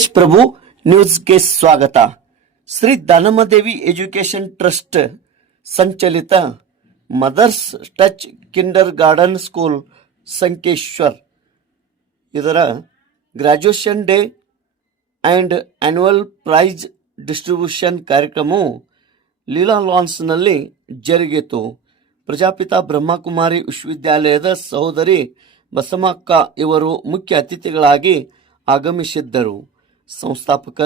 ತೇಜ್ ಪ್ರಭು ನ್ಯೂಸ್ಗೆ ಸ್ವಾಗತ. Shri Dhanamadevi education trust ಸಂಚಲಿತ mother's touch kindergarten school, Sankeshwar. ಇದರ graduation day and annual prize distribution ಕಾರ್ಯಕ್ರಮವು ಲೀಲಾ ಲಾನ್ಸ್ನಲ್ಲಿ ಜರುಗಿತು. ಪ್ರಜಾಪಿತ ಬ್ರಹ್ಮಕುಮಾರಿ ವಿಶ್ವವಿದ್ಯಾಲಯದ ಸಹೋದರಿ ಬಸಮಕ್ಕ ಇವರು ಮುಖ್ಯ ಅತಿಥಿಗಳಾಗಿ ಆಗಮಿಸಿದ್ದರು. ಸಂಸ್ಥಾಪಕ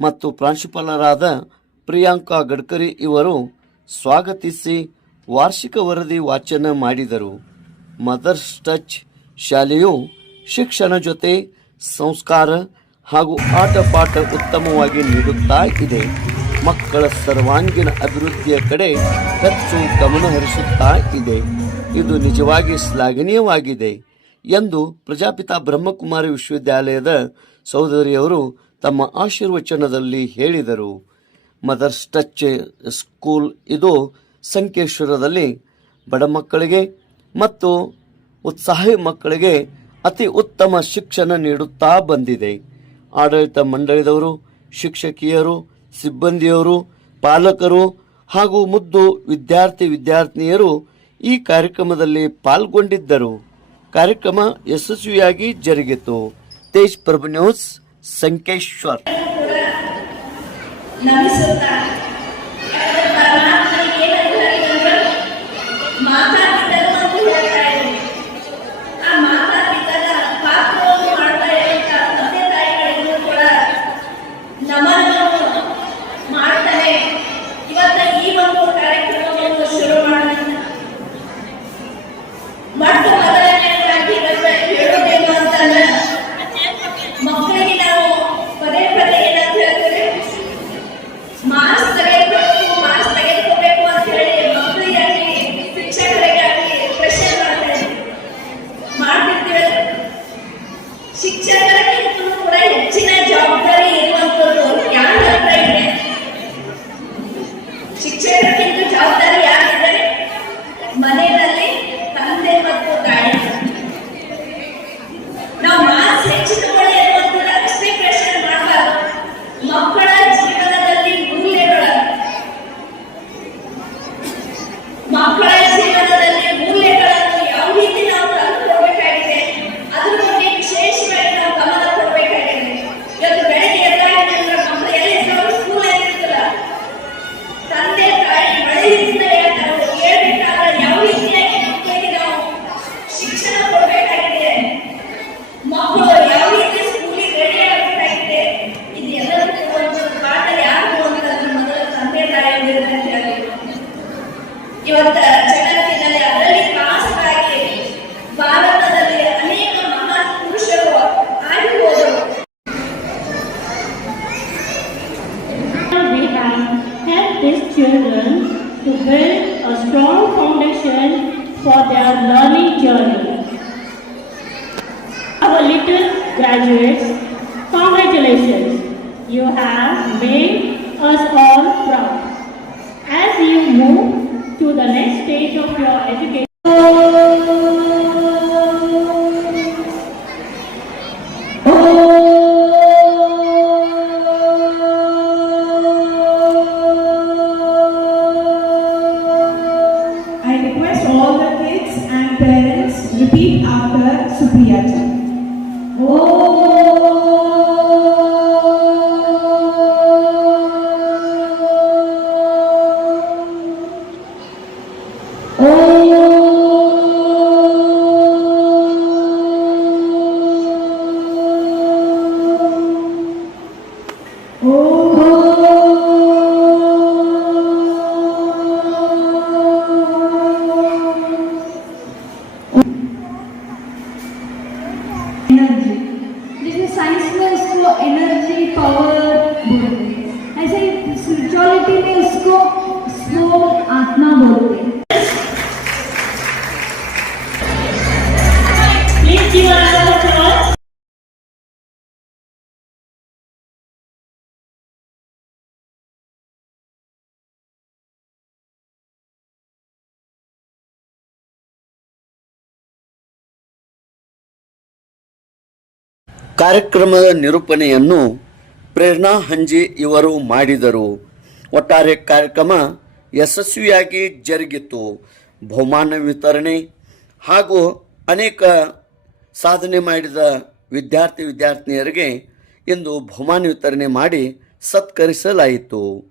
ಮತ್ತು ಪ್ರಾಂಶುಪಾಲರಾದ ಪ್ರಿಯಾಂಕಾ ಗಡ್ಕರಿ ಇವರು ಸ್ವಾಗತಿಸಿ ವಾರ್ಷಿಕ ವರದಿ ವಾಚನ ಮಾಡಿದರು. ಮದರ್ಸ್ ಟಚ್ ಶಾಲೆಯು ಶಿಕ್ಷಣ ಜೊತೆ ಸಂಸ್ಕಾರ ಹಾಗೂ ಆಟ ಪಾಠ ಉತ್ತಮವಾಗಿ ನೀಡುತ್ತಾ ಇದೆ. ಮಕ್ಕಳ ಸರ್ವಾಂಗೀಣ ಅಭಿವೃದ್ಧಿಯ ಕಡೆ ಹೆಚ್ಚು ಗಮನಹರಿಸುತ್ತಾ ಇದೆ. ಇದು ನಿಜವಾಗಿ ಶ್ಲಾಘನೀಯವಾಗಿದೆ. ಎಂದು ಪ್ರಜಾಪಿತ ಬ್ರಹ್ಮಕುಮಾರಿ ವಿಶ್ವವಿದ್ಯಾಲಯದ ಸಹೋದರಿಯವರು ತಮ್ಮ ಆಶೀರ್ವಚನದಲ್ಲಿ ಹೇಳಿದರು. ಮದರ್ಸ್ ಟಚ್ ಸ್ಕೂಲ್ ಇದು ಸಂಕೇಶ್ವರದಲ್ಲಿ ಬಡ ಮಕ್ಕಳಿಗೆ ಮತ್ತು ಉತ್ಸಾಹಿ ಮಕ್ಕಳಿಗೆ ಅತಿ ಉತ್ತಮ ಶಿಕ್ಷಣ ನೀಡುತ್ತಾ ಬಂದಿದೆ. ಆಡಳಿತ ಮಂಡಳಿದವರು, ಶಿಕ್ಷಕಿಯರು, ಸಿಬ್ಬಂದಿಯವರು, ಪಾಲಕರು ಹಾಗೂ ಮುದ್ದು ವಿದ್ಯಾರ್ಥಿ ವಿದ್ಯಾರ್ಥಿನಿಯರು ಈ ಕಾರ್ಯಕ್ರಮದಲ್ಲಿ ಪಾಲ್ಗೊಂಡಿದ್ದರು. ಕಾರ್ಯಕ್ರಮ ಯಶಸ್ವಿಯಾಗಿ ಜರುಗಿತು. ತೇಜ್ ಪ್ರಭು ನ್ಯೂಸ್ ಸಂಕೇಶ್ವರ್. ಇವತ್ತ ಜಗತ್ತಿನಲ್ಲಿ ಅದರಲ್ಲಿ ಪಾಸರಾಗಿ ಭಾರತದಲ್ಲಿ ಅನೇಕ ಮಹಾನ್ ಪುರುಷರು ಆಗಿ ಹೋದರು We have helped these children to build a strong foundation for their learning journey. Our little graduates, congratulations! You have made us all proud. As you move to the next stage of your education, I request all the kids and parents repeat after Supriya ji. ಕಾರ್ಯಕ್ರಮದ ನಿರೂಪಣೆಯನ್ನು ಪ್ರೇರಣಾ ಹಂಜಿ ಇವರು ಮಾಡಿದರು. ಒಟ್ಟಾರೆ ಕಾರ್ಯಕ್ರಮ ಯಶಸ್ವಿಯಾಗಿ ಜರುಗಿತು. ಬಹುಮಾನ ವಿತರಣೆ ಹಾಗೂ ಅನೇಕ ಸಾಧನೆ ಮಾಡಿದ ವಿದ್ಯಾರ್ಥಿ, ವಿದ್ಯಾರ್ಥಿನಿಯರಿಗೆ ಇಂದು ಬಹುಮಾನ ವಿತರಣೆ ಮಾಡಿ ಸತ್ಕರಿಸಲಾಯಿತು.